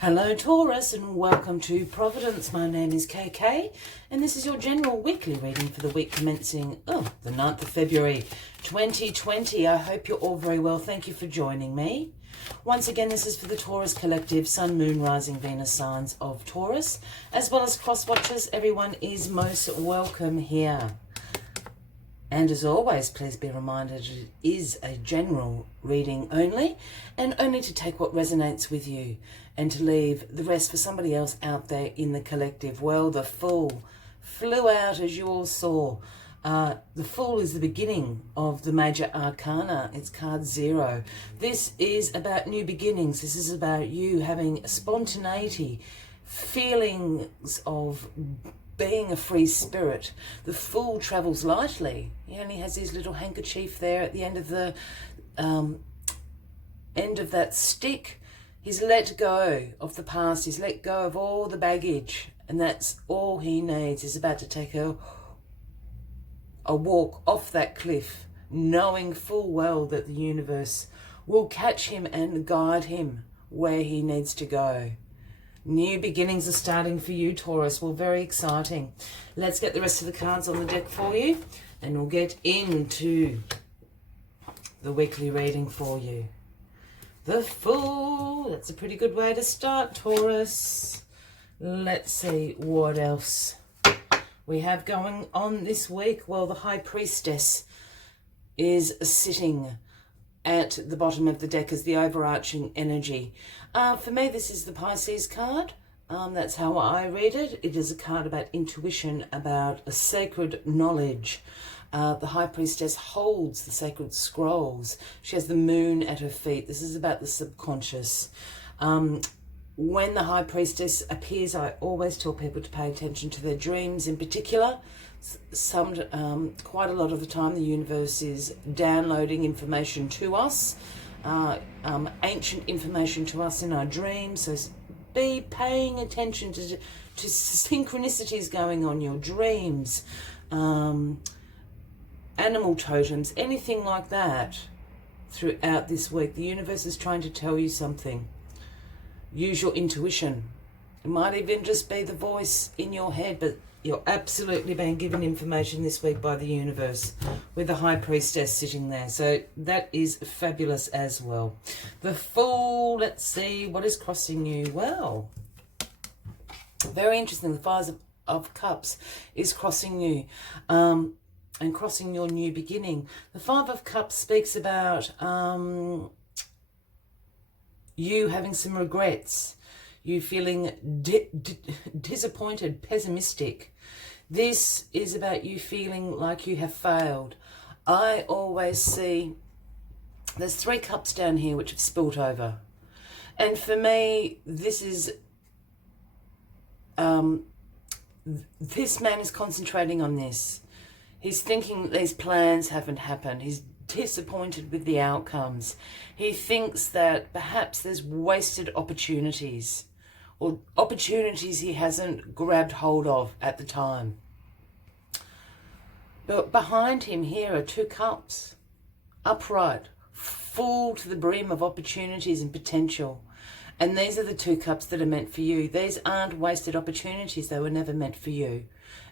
Hello Taurus and welcome to Providence. My name is KK and this is your general weekly reading for the week commencing the 9th of February 2020. I hope you're all very well. Thank you for joining me. Once again, this is for the Taurus Collective, Sun, Moon, Rising, Venus signs of Taurus, as well as cross watchers. Everyone is most welcome here. And as always, please be reminded it is a general reading only, and only to take what resonates with you and to leave the rest for somebody else out there in the collective. Well, the Fool flew out, as you all saw. The Fool is the beginning of the major arcana. It's card 0. This is about new beginnings. This is about you having spontaneity, feelings of being a free spirit. The Fool travels lightly. He only has his little handkerchief there at the end of the end of that stick. He's let go of the past. He's let go of all the baggage, and that's all he needs. He's about to take a walk off that cliff, knowing full well that the universe will catch him and guide him where he needs to go. New beginnings are starting for you, Taurus. Well, very exciting. Let's get the rest of the cards on the deck for you, and we'll get into the weekly reading for you. The Fool. That's a pretty good way to start, Taurus. Let's see what else we have going on this week. Well, the High Priestess is sitting at the bottom of the deck as the overarching energy. For me, this is the Pisces card. That's how I read it. It is a card about intuition, about a sacred knowledge. The High Priestess holds the sacred scrolls. She has the moon at her feet. This is about the subconscious. When the High Priestess appears, I always tell people to pay attention to their dreams in particular. Quite a lot of the time the universe is downloading information to us, ancient information to us in our dreams. So be paying attention to synchronicities going on, your dreams, animal totems, anything like that throughout this week. The universe is trying to tell you something. Use your intuition. It might even just be the voice in your head, but you're absolutely being given information this week by the universe with the High Priestess sitting there. So that is fabulous as well. The Fool, let's see what is crossing you. Well, very interesting. The Five of Cups is crossing you and crossing your new beginning. The Five of Cups speaks about you having some regrets. You feeling disappointed, pessimistic. This is about you feeling like you have failed. I always see there's 3 cups down here which have spilt over. And for me, this is, this man is concentrating on this. He's thinking these plans haven't happened. He's disappointed with the outcomes. He thinks that perhaps there's wasted opportunities, or opportunities he hasn't grabbed hold of at the time. But behind him here are 2 cups, upright, full to the brim of opportunities and potential. And these are the 2 cups that are meant for you. These aren't wasted opportunities. They were never meant for you.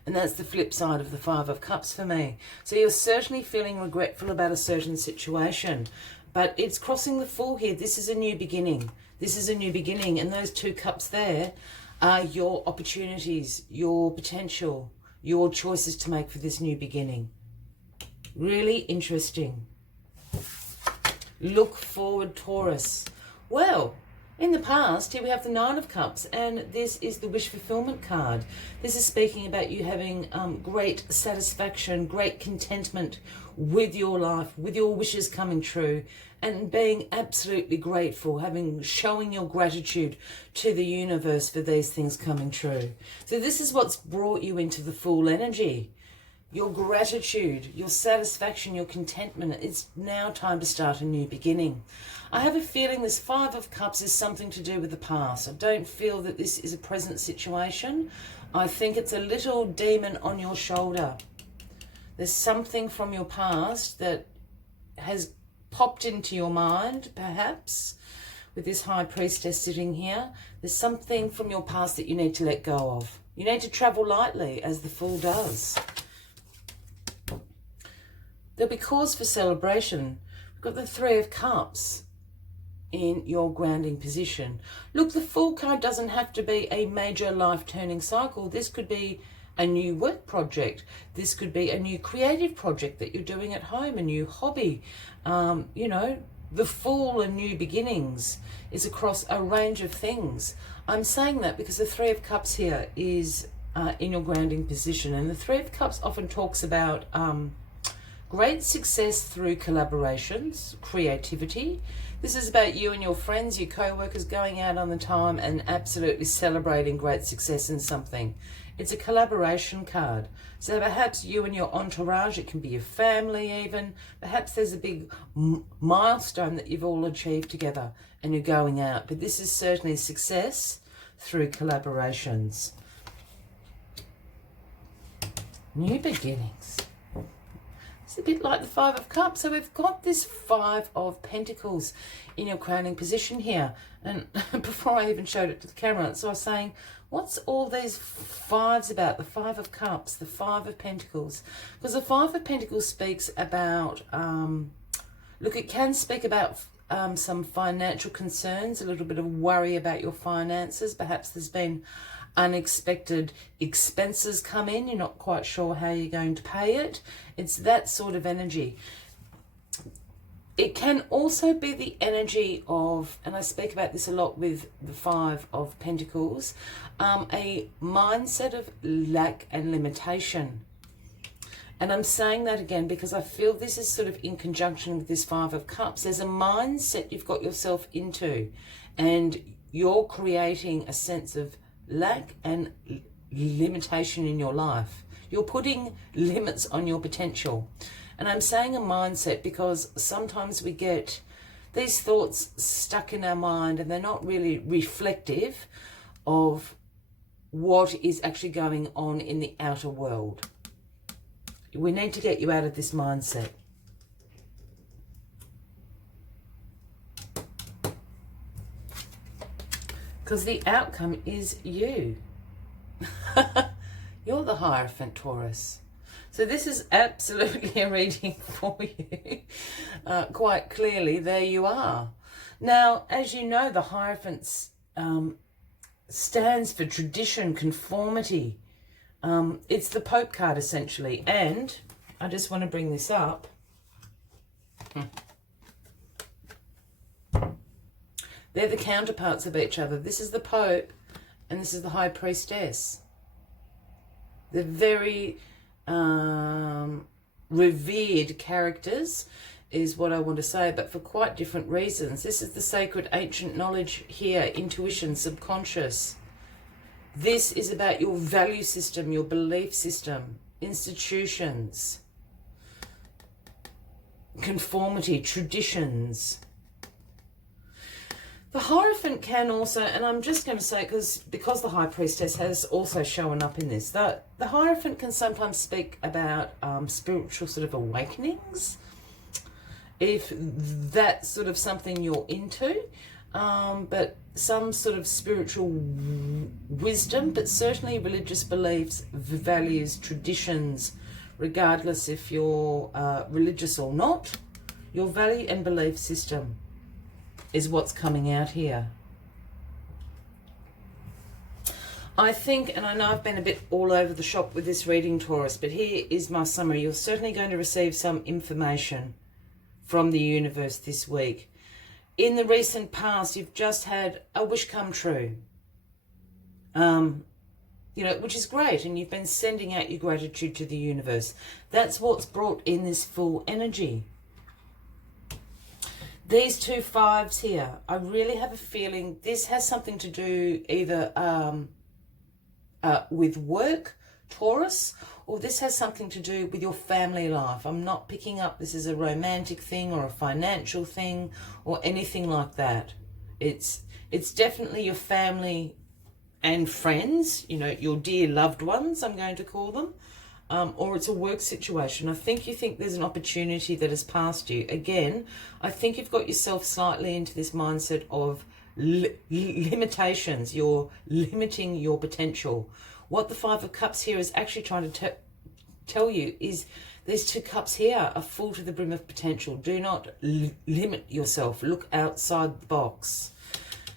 And that's the flip side of the 5 of Cups for me. So you're certainly feeling regretful about a certain situation, but it's crossing the Fool here. This is a new beginning. This is a new beginning, and those 2 cups there are your opportunities, your potential, your choices to make for this new beginning. Really interesting. Look forward, Taurus. Well, in the past, here we have the 9 of Cups, and this is the wish fulfillment card. This is speaking about you having great satisfaction, great contentment with your life, with your wishes coming true, and being absolutely grateful, showing your gratitude to the universe for these things coming true. So this is what's brought you into the Fool energy. Your gratitude, your satisfaction, your contentment. It's now time to start a new beginning. I have a feeling this 5 of Cups is something to do with the past. I don't feel that this is a present situation. I think it's a little demon on your shoulder. There's something from your past that has popped into your mind, perhaps, with this High Priestess sitting here. There's something from your past that you need to let go of. You need to travel lightly, as the Fool does. There'll be cause for celebration. We've got the Three of Cups in your grounding position. Look, the Fool card doesn't have to be a major life-turning cycle. This could be a new work project. This could be a new creative project that you're doing at home, a new hobby. You know, the Fool and new beginnings is across a range of things. I'm saying that because the Three of Cups here is in your grounding position, and the Three of Cups often talks about great success through collaborations, creativity. This is about you and your friends, your co-workers going out on the time and absolutely celebrating great success in something. It's a collaboration card. So perhaps you and your entourage, it can be your family even, perhaps there's a big milestone that you've all achieved together and you're going out. But this is certainly success through collaborations. New beginnings. It's a bit like the Five of Cups. So we've got this Five of Pentacles in your crowning position here. And before I even showed it to the camera, so I was saying, what's all these fives about? The Five of Cups, the Five of Pentacles. Because the Five of Pentacles speaks about, look, it can speak about some financial concerns, a little bit of worry about your finances. Perhaps there's been unexpected expenses come in. You're not quite sure how you're going to pay it. It's that sort of energy. It can also be the energy of, and I speak about this a lot with the Five of Pentacles, a mindset of lack and limitation. And I'm saying that again because I feel this is sort of in conjunction with this Five of Cups. There's a mindset you've got yourself into, and you're creating a sense of lack and limitation in your life. You're putting limits on your potential. And I'm saying a mindset because sometimes we get these thoughts stuck in our mind and they're not really reflective of what is actually going on in the outer world. We need to get you out of this mindset. Because the outcome is you. You're the Hierophant, Taurus. So this is absolutely a reading for you. Quite clearly, there you are. Now, as you know, the Hierophant stands for tradition, conformity. It's the Pope card, essentially. And I just want to bring this up. They're the counterparts of each other. This is the Pope and this is the High Priestess. They're very revered characters is what I want to say, but for quite different reasons. This is the sacred ancient knowledge here, intuition, subconscious. This is about your value system, your belief system, institutions, conformity, traditions. The Hierophant can also, and I'm just going to say, because the High Priestess has also shown up in this, the Hierophant can sometimes speak about spiritual sort of awakenings, if that's sort of something you're into, but some sort of spiritual wisdom, but certainly religious beliefs, values, traditions, regardless if you're religious or not, your value and belief system is what's coming out here. I think, and I know I've been a bit all over the shop with this reading, Taurus, but here is my summary. You're certainly going to receive some information from the universe this week. In the recent past, you've just had a wish come true, you know, which is great, and you've been sending out your gratitude to the universe. That's what's brought in this full energy. These two fives here, I really have a feeling this has something to do either with work, Taurus, or this has something to do with your family life. I'm not picking up this is a romantic thing or a financial thing or anything like that. It's definitely your family and friends, you know, your dear loved ones, I'm going to call them. Or it's a work situation. I think you think there's an opportunity that has passed you. Again, I think you've got yourself slightly into this mindset of limitations. You're limiting your potential. What the Five of Cups here is actually trying to tell you is these two cups here are full to the brim of potential. Do not limit yourself. Look outside the box.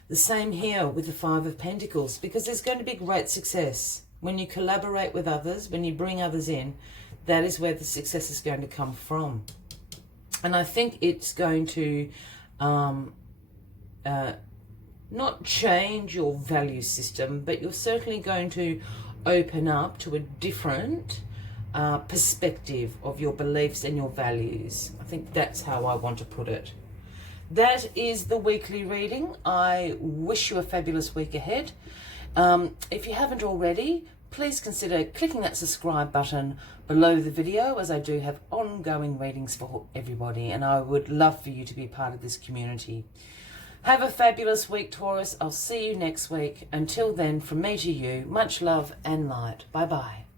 The same here with the Five of Pentacles, because there's going to be great success. When you collaborate with others, when you bring others in, that is where the success is going to come from. And I think it's going to not change your value system, but you're certainly going to open up to a different perspective of your beliefs and your values. I think that's how I want to put it. That is the weekly reading. I wish you a fabulous week ahead. If you haven't already, please consider clicking that subscribe button below the video, as I do have ongoing readings for everybody, and I would love for you to be part of this community. Have a fabulous week, Taurus. I'll see you next week. Until then, from me to you, much love and light. Bye-bye.